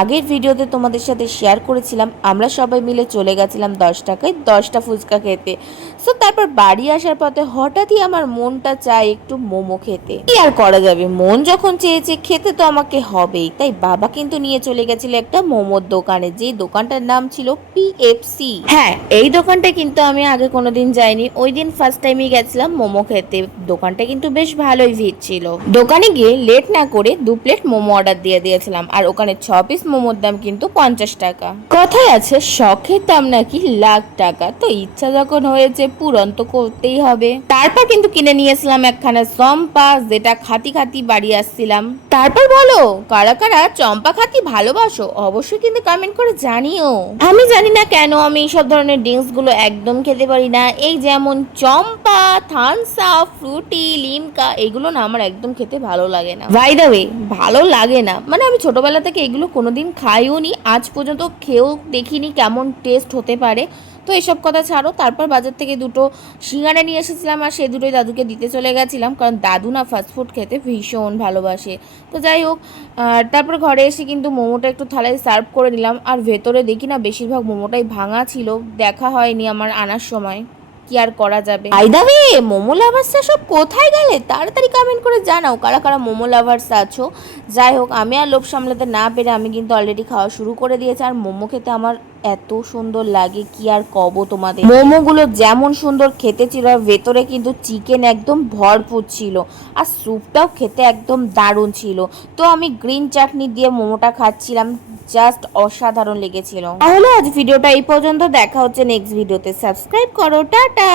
আগের ভিডিওতে তোমাদের সাথে শেয়ার করেছিলাম আমরা সবাই মিলে চলে গেছিলাম 10 টাকায় 10টা ফুচকা খেতে। সো তারপর বাড়ি আসার পথে হঠাৎই আমার মনটা চায় একটু মোমো খেতে। কি আর করা যাবে, মন যখন চেয়েছে খেতে তো আমাকে হবেই। তাই বাবা কিন্তু নিয়ে চলে গেছিল একটা মোমোর দোকানে, যে দোকানটার নাম ছিল PFC। হ্যাঁ, এই দোকানটা কিন্তু আমি আগে কোনোদিন যাইনি, ওই দিন ফার্স্ট টাইমই গেছিলাম মোমো খেতে। দোকানটা কিন্তু বেশ ভালোই ভিড় ছিল। দোকানে গিয়ে লেট না করে 2 প্লেট মোমো অর্ডার দিয়ে দিয়েছিলাম, আর ওখানে 6 পিস মোমোর দাম কিন্তু 50 টাকা। কথায় আছে শখের দাম নাকি লাখ টাকা, তো ইচ্ছা যখন হয়েছে পূরণ তো করতেই হবে। তারপর কিন্তু কিনে নিয়েছিলাম একখানা চম্পা, যেটা খাতি খাতি বাড়ি আসছিলাম। তারপর বলো, কারা কারা চম্পা খাতি ভালোবাসো অবশ্যই কিন্তু কমেন্ট করে জানিও। আমি জানি না কেন আমি এইসব ধরনের ড্রিঙ্কস গুলো একদম খেতে পারি না। এই যেমন চম্পা, থামস আপ, ফ্রুটি, লিমকা, এগুলো না আমার একদম খেতে ভালো লাগে না। বাই দ্য ওয়ে, ভালো লাগে না মানে আমি ছোটবেলা থেকে এগুলো কোনোদিন খাইও নি, আজ পর্যন্ত খেয়েও দেখিনি কেমন টেস্ট হতে পারে। তো এসব কথা ছাড়ো, তারপর বাজার থেকে 2টো সিঙ্গারা নিয়ে এসেছিলাম, আর সেই দুটোই দাদুকে দিতে চলে গেছিলাম, কারণ দাদু না ফাস্টফুড খেতে ভীষণ ভালোবাসে। তো যাই হোক, তারপর ঘরে এসে কিন্তু মোমোটা একটু থালায় সার্ভ করে নিলাম, আর ভেতরে দেখি না বেশিরভাগ মোমোটাই ভাঙা ছিল, দেখা হয়নি আমার আনার সময়। কি আর করা যাবে। বাই দ্য ওয়ে, মোমো লাভার্সরা সব কোথায় গেলে তাড়াতাড়ি কমেন্ট করে জানাও কারা কারা মোমো লাভার্স আছো। যাই হোক, আমি আর লোভ সামলাতে না পেরে আমি কিন্তু অলরেডি খাওয়া শুরু করে দিয়েছি। আর মোমো খেতে আমার এত সুন্দর লাগে কি আর কব তোমাদের। মোমোগুলো যেমন সুন্দর খেতে ছিল, আর ভেতরে কিন্তু চিকেন একদম ভরপুর ছিল, আর স্যুপটাও খেতে একদম দারুণ ছিল। তো আমি গ্রিন চাটনি দিয়ে মোমোটা খাচ্ছিলাম, জাস্ট অসাধারণ লেগেছিল। তাহলে আজ ভিডিওটা এই পর্যন্ত, দেখা হচ্ছে নেক্সট ভিডিওতে। সাবস্ক্রাইব করো, টাটা।